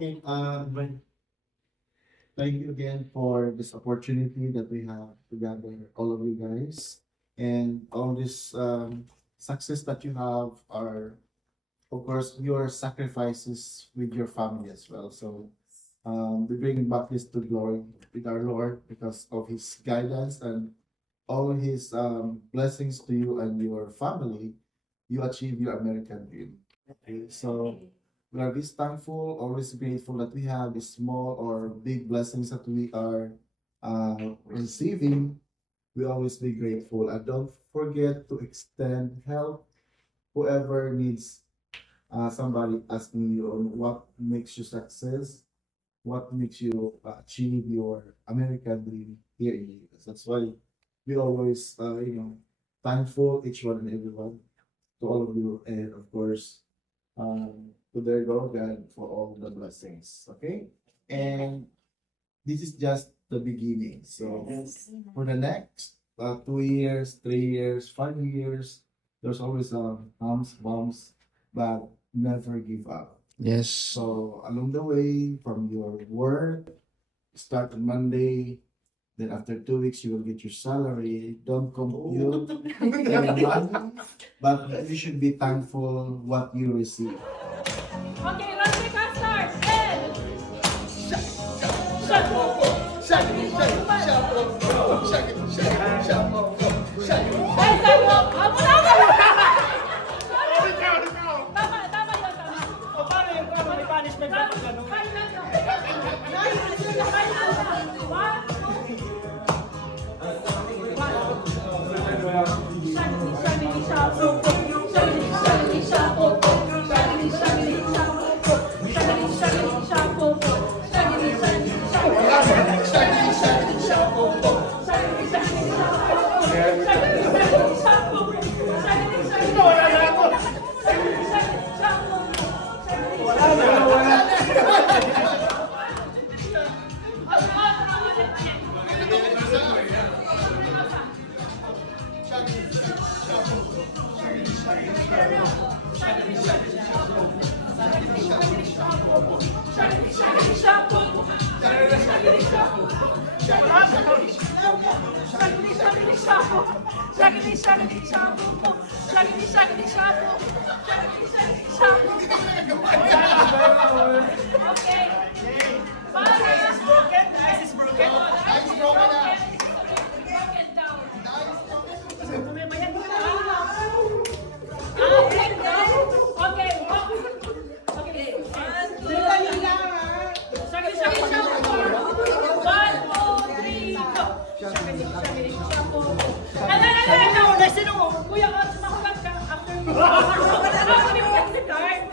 Okay. Thank you again for this opportunity that we have to gather all of you guys, and all this success that you have are, of course, your sacrifices with your family as well. So we bring back this to glory with our Lord because of His guidance and all His blessings to you and your family. You achieve your American dream. Okay, so we are always thankful, always grateful that we have the small or big blessings that we are receiving. We always be grateful and don't forget to extend help whoever needs somebody asking you on what makes you success, what makes you achieve your American dream here in the US. That's why we always thankful each one and everyone to all of you, and of course to their Lord God for all the blessings. Okay, and this is just the beginning. So for the next 2 years, 3 years, 5 years, there's always humps, bumps, but never give up. Yes. So along the way, from your work, start on Monday, then after 2 weeks you will get your salary. Don't compute the money, but you should be thankful what you receive. Okay, let's make our start. And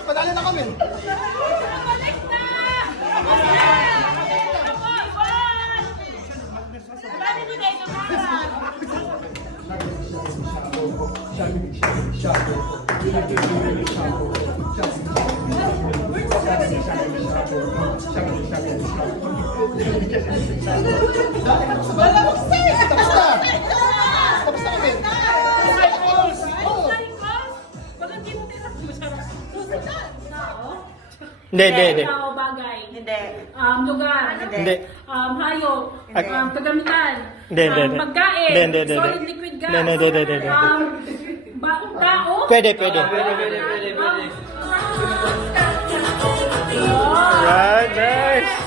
Padali na kami. balik na! Dali mo na ito, Wala mo sa'yo. Tapos na. Tapos na kami. Hindi. Tao, bagay. Hindi. Lugar. Hindi. Hayop. Kagamitan. Hindi. Pagkain. Hindi. Solid liquid gas. Hindi. Tao. Pwede. Right, nice.